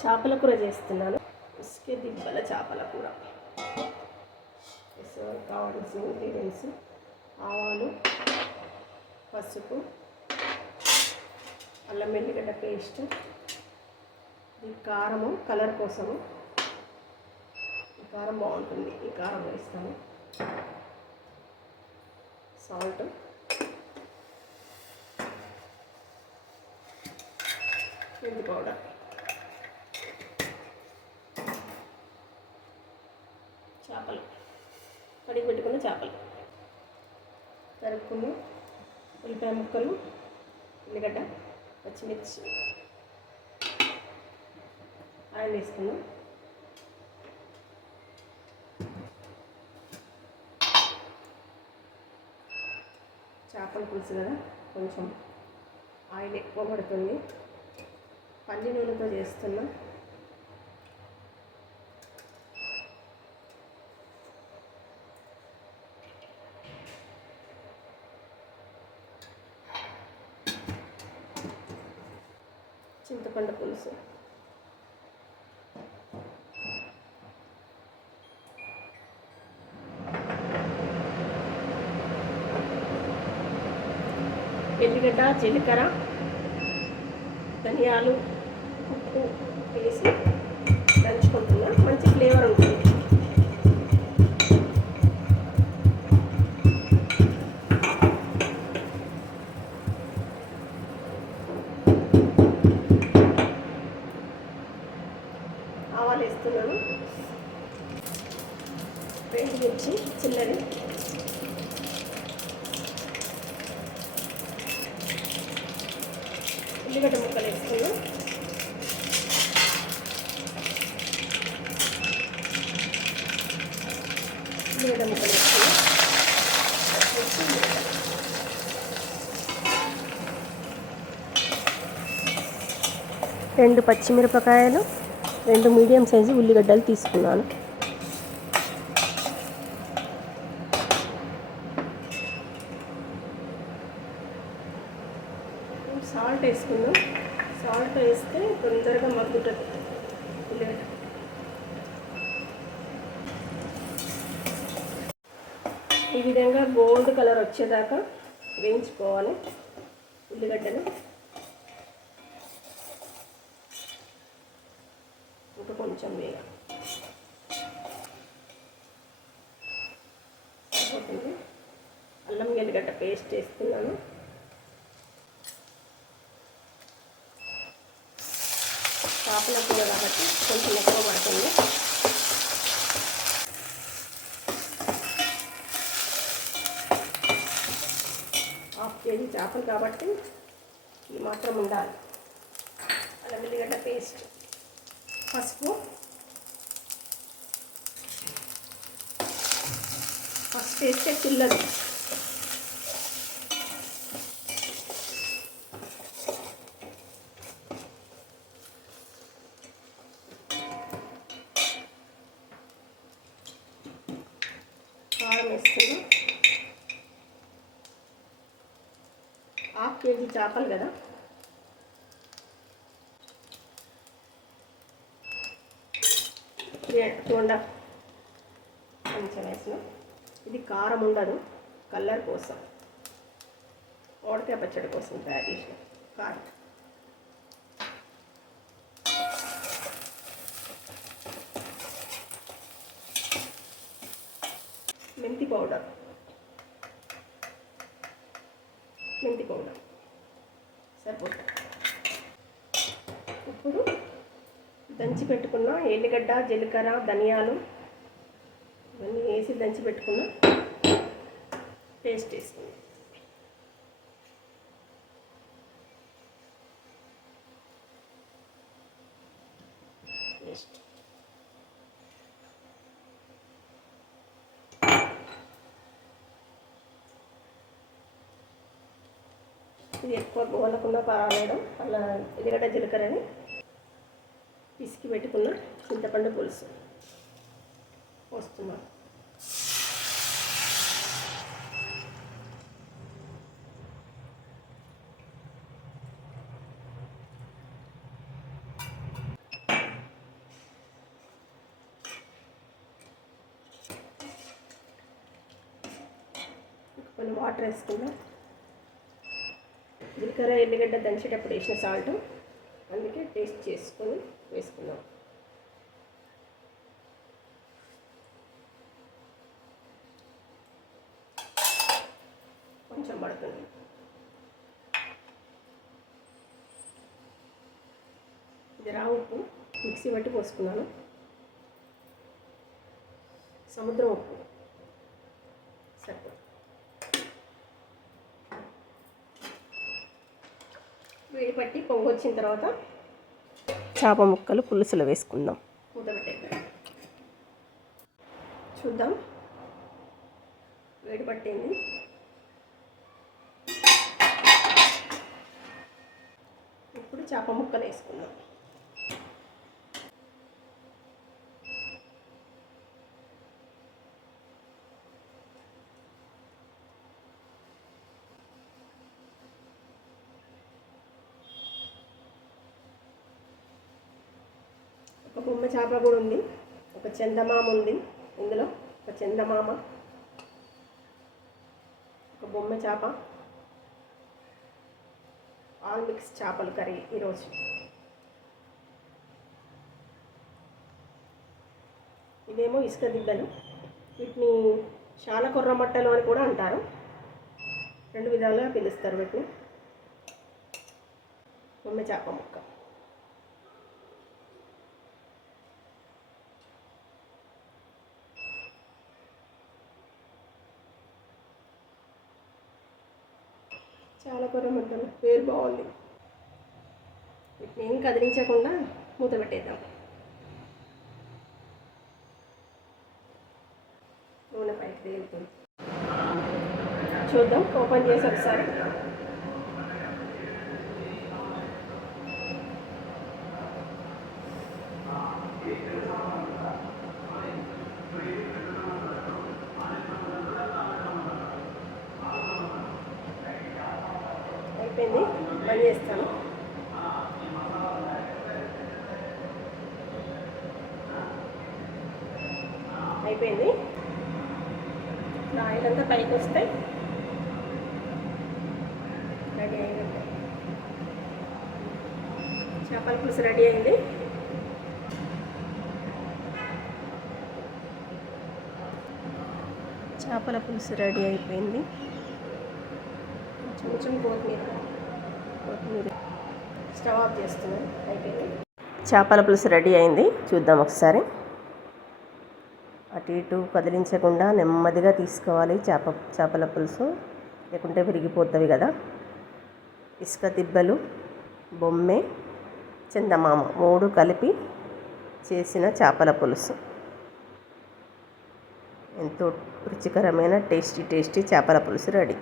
చేపల కూర చేస్తున్నాను. ఇసుకే దిబ్బల చేపల కూర. కావాల్సిన ఇంగ్రీడియంట్స్ ఆవాలు పసుపు అల్లం వెల్లిగడ్డ పేస్ట్ ఈ కారము కలర్ కోసము. ఈ కారం బాగుంటుంది. ఈ కారం వేస్తాను. సాల్ట్. మెంతి పౌడర్ చేపలు కడిగి పెట్టుకున్న చేపలు. తరుక్కున్న ఉల్లిపాయ ముక్కలు ఉల్లిగడ్డ పచ్చిమిర్చి ఆయిల్ వేసుకున్నాం చేపల పులుసు కదా కొంచెం ఆయిల్ ఎక్కువ పడుతుంది పల్లి నూనెతో చేస్తున్నా. చింతపండు పులుసు. ఎల్లిగడ్డ జీలకర్ర ధనియాలు ఉప్పు వేసి దంచుకుంటున్నా. మంచి ఫ్లేవర్ ఉంటుంది. రెండు మిర్చి చిన్నది. ఉల్లిగడ్డ ముక్కలు వేసుకున్నాం ఉల్లిగడ్డ ముక్కలు వేసుకున్నాం రెండు పచ్చిమిరపకాయలు రెండు మీడియం సైజు ఉల్లిగడ్డలు తీసుకున్నాను. సాల్ట్ వేసుకుందాం. సాల్ట్ వేస్తే తొందరగా మగ్గుతుంది. ఉల్లిగడ్డ ఈ విధంగా గోల్డ్ కలర్ వచ్చేదాకా వేయించుకోవాలి ఉల్లిగడ్డను ఇంకా కొంచెం వేయ అల్లం ఎల్లిగడ్డ పేస్ట్ వేస్తున్నాను. చేపల కూర కాబట్టి కొంచెం ఎక్కువ పడుతుంది. హాఫ్ కేజీ చేపలు కాబట్టి ఈ మాత్రం ఉండాలి. అల్లం ఎల్లిగడ్డ పేస్ట్ పసుపు ఫస్ట్ వేస్తే పిల్లలు కారం వేస్తున్నాం హాఫ్ కేజీ చేపలు కదా? చూడ కొంచెం వేసిన. ఇది కారం ఉండదు కలర్ కోసం. ఓడకాయ పచ్చడి కోసం తయారు చేసిన కారం మెంతి పౌడర్ మెంతి పౌడర్ సరిపోతుంది ఇప్పుడు దంచి పెట్టుకున్న ఎల్లిగడ్డ జీలకర్ర ధనియాలు ఇవన్నీ వేసి దంచి పెట్టుకున్న పేస్ట్ వేసుకుంది. పేస్ట్. ఇది ఎక్కువ గోళ్ళకున్నా పర్వాలేదు అలా ఎల్లిగడ్డ జీలకర్రని పిసికి పెట్టుకున్న చింతపండు పులుసు పోస్తున్నాను కొన్ని వాటర్ వేసుకుందాం. జీలకర్ర ఎల్లిగడ్డ దంచేటప్పుడు వేసిన సాల్ట్? అందుకే టేస్ట్ చేసుకొని వేసుకుందాం. కొంచెం పడుతుంది. ఇది రా ఉప్పు. మిక్సీ పట్టి పోసుకున్నాను. సముద్రం ఉప్పు. సరిపోతుంది. వేడి పట్టి పొంగు వచ్చిన తర్వాత చేప ముక్కలు పులుసులో వేసుకుందాం. మూత పెట్టేద్దాం. చూద్దాం. వేడి పట్టింది. ఇప్పుడు చేప ముక్కలు వేసుకుందాం. ఒక బొమ్మ చేప కూడా ఉంది ఒక చందమామ ఉంది ఇందులో ఒక చందమామ ఒక బొమ్మ చేప ఆల్ మిక్స్ చేపల కర్రీ ఈరోజు. ఇవేమో ఇసుక దిబ్బలు వీటిని చాలా కొర్ర మట్టలు అని కూడా అంటారు. రెండు విధాలుగా పిలుస్తారు వీటిని. బొమ్మ చేప ముక్క. చాలా కూర పేరు బాగుంది వీటిని ఏం కదిలించకుండా మూత పెట్టేద్దాం. నూనె పైకి తేలుతుంది. చూద్దాం ఓపెన్ చేసి ఒకసారి. అయిపోయింది. మళ్ళీ చేస్తాను అయిపోయింది. ఆయిల్ అంతా పైకి వస్తే రెడీ అయింది చేపల పులుసు రెడీ అయింది. చేపల పులుసు రెడీ అయిపోయింది. కొంచెం కొంచెం కొత్తిమీర. స్టవ్ ఆఫ్ చేస్తున్నాను అయిపోయింది. చేపల పులుసు రెడీ అయింది. చూద్దాం ఒకసారి. అటు ఇటు కదిలించకుండా నెమ్మదిగా తీసుకోవాలి చేప చేపల పులుసు. లేకుంటే విరిగిపోతుంది కదా. ఇసుక దిబ్బలు బొమ్మె చందమామ మూడు కలిపి చేసిన చేపల పులుసు. ఎంతో రుచికరమైన టేస్టీ టేస్టీ చేపల పులుసు రెడీ.